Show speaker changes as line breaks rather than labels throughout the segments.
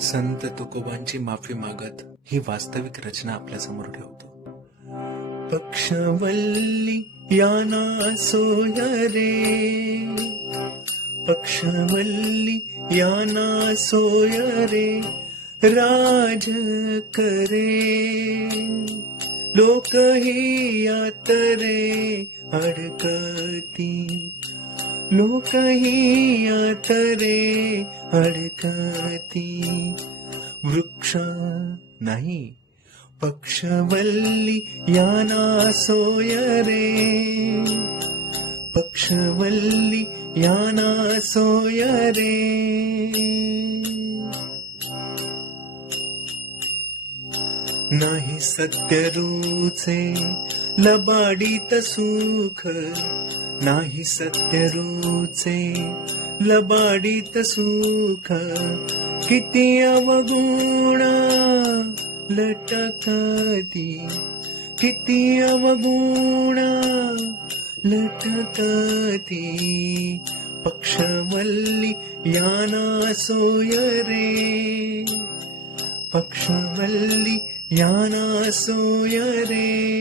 संत तुकोबांची माफी मागत ही वास्तविक रचना आपल्यासमोर ठेवतो. पक्षवल्ली याना सोय रे. पक्षवल्ली याना सोय रे. राज करे. लोक ही यातरे अडकती. लोकहि वृक्ष नहि पक्षवल्लि यानासोयरे ने यानासोयरे नहि सत्यरुचे लबाडित सुख नाही रुचे लबाडीत सुख किती अवगुण लटकती किती अवगुण लटकती। पक्षवल्ली याना सोय रे। पक्षवल्ली याना सोय रे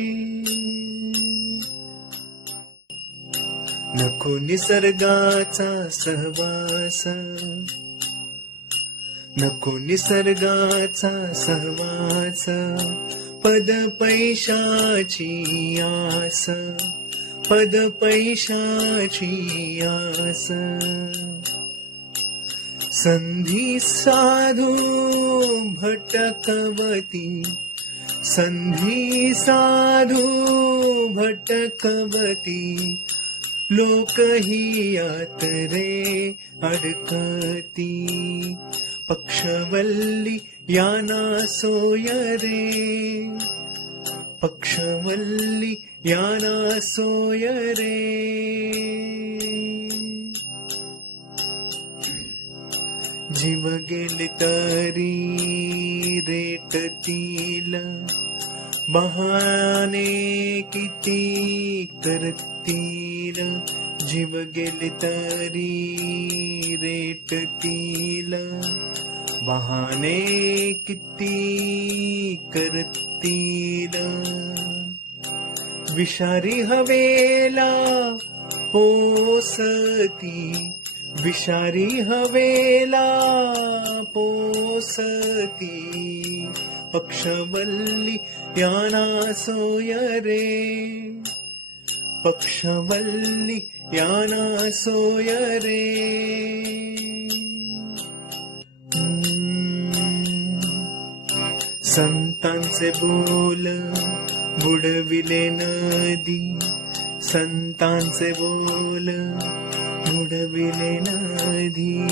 नको निसर्गाचा सहवास. नको निसर्गाचा सहवास. पद पैशाची आस. पद पैशाची आस. संधी साधू भटकवती. संधी साधू भटकवती. लोक ही यात्रे अडकती पक्षवल्ली याना सोय रे पक्षवल्ली याना सोय रे जीव किती करतील जीव गेले तरी रेटतील बहाने किती करतील विषारी हवेला पोसती विषारी हवेला पोसती पक्षवल्ली याना सोय रे. पक्षवल्ली याना सोय रे. संतांचे बोल बुडविले नदी. संतांचे बोल बुडविले नदी.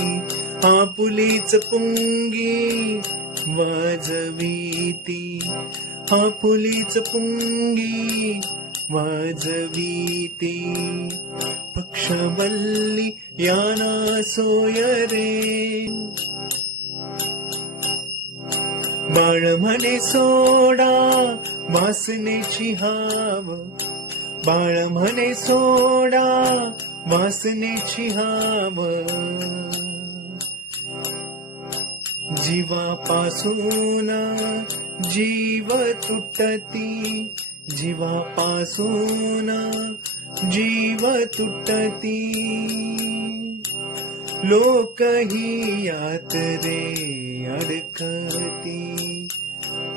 आपुलीच पुंगी वाजवी वाजवीती आपुलीच पुंगी वाजवीती. पक्षवल्ली याना सोय रे. बाळ म्हणे सोडा वासनेची हाव बाळ म्हणे सोडा वासनेची हाव जीवापासून जीव तुटती जीवापासून जीव तुटती. लोक ही यात रे अडकती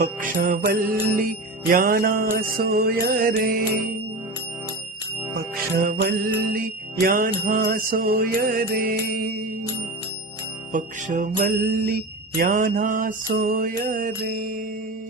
पक्षवल्ली याना सोय रे. पक्षवल्ली याना सोय रे. पक्षवल्ली या ना सोयरे